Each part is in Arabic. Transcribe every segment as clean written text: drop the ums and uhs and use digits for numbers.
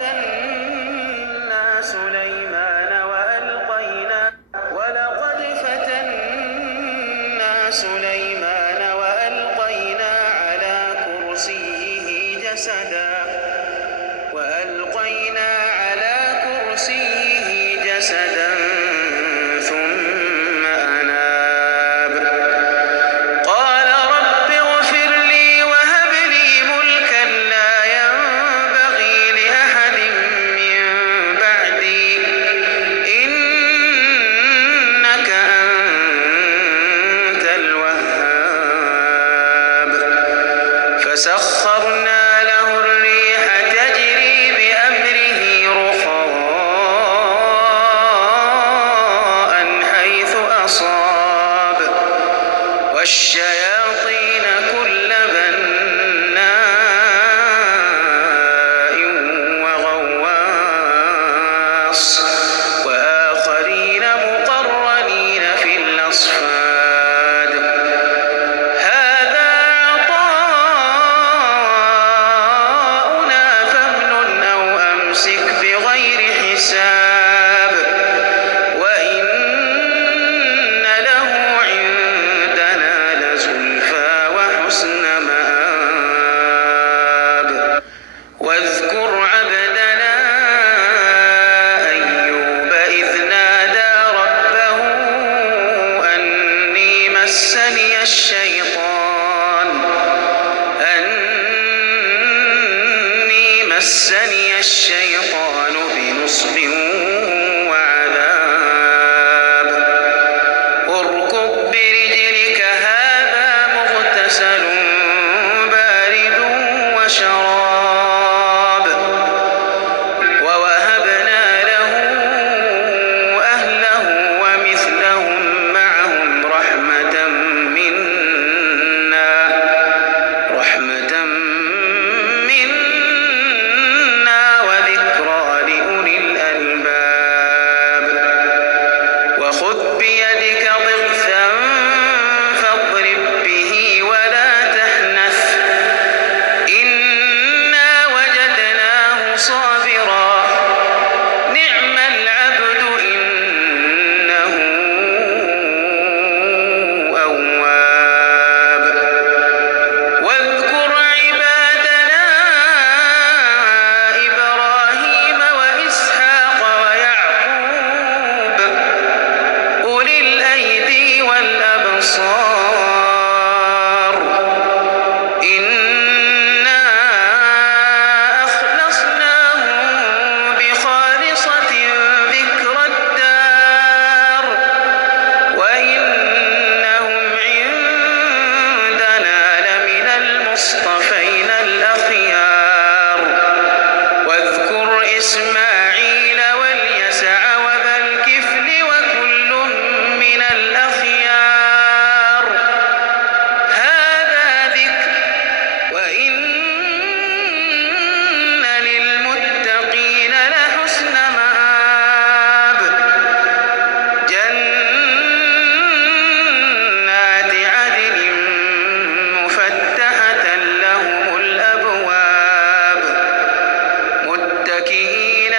فتنا سليمان وألقينا على كرسيه جسدا ثم أناب قال رب اغفر لي وهب لي ملكا لا ينبغي لأحد من بعدي إنك أنت الوهاب فسخرنا له الريح تجري بأمره رخاء حيث أصاب والشياطين كل بناء وغواص وآخرين مقرنين في الأصفاد هذا عطاؤنا فامنن أو أمسك بغير حساب وإن له عندنا لزلفى وحسن مآب واذكر عبدنا أيوب إذ نادى ربه أني مسني الشيطان بنصب وعذاب اركض برجلك هذا مغتسل بارد وشراب ووهبنا له أهله ومثلهم معهم رحمة منا وذكرى لأولي الألباب وخذ بيدك ضغثا فاضرب به ولا تحنث إنا وجدناه صابرا نعم العبد إنه أواب واذكر عبادنا إبراهيم وإسحاق ويعقوب أولي الأيدي والأبصار إنا أخلصناهم بخالصة ذكر الدار وإنهم عندنا لمن المصطفين الأخيار واذكر إسماعيل واليسع وذا الكفل وكل من الأخيار هذا ذكر وإن للمتقين لحسن مآب جنات عدن مفتحة لهم الأبواب متكئين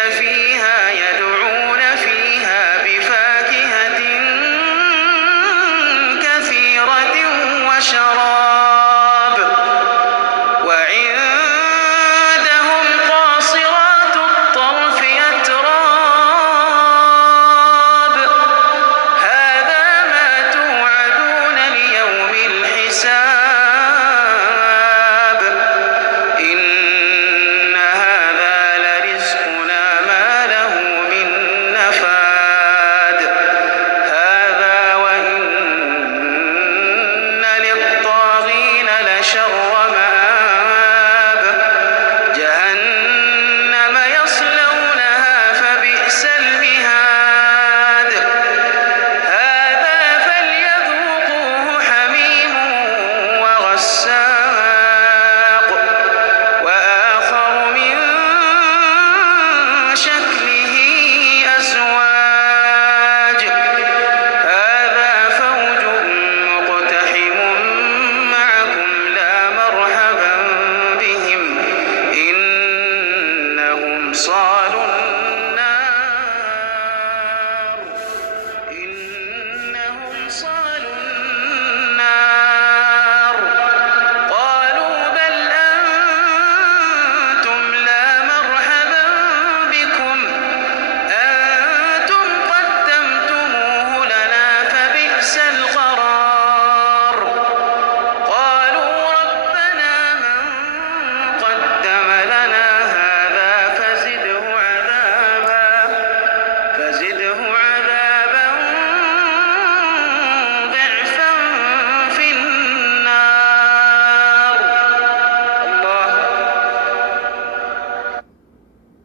الأبصار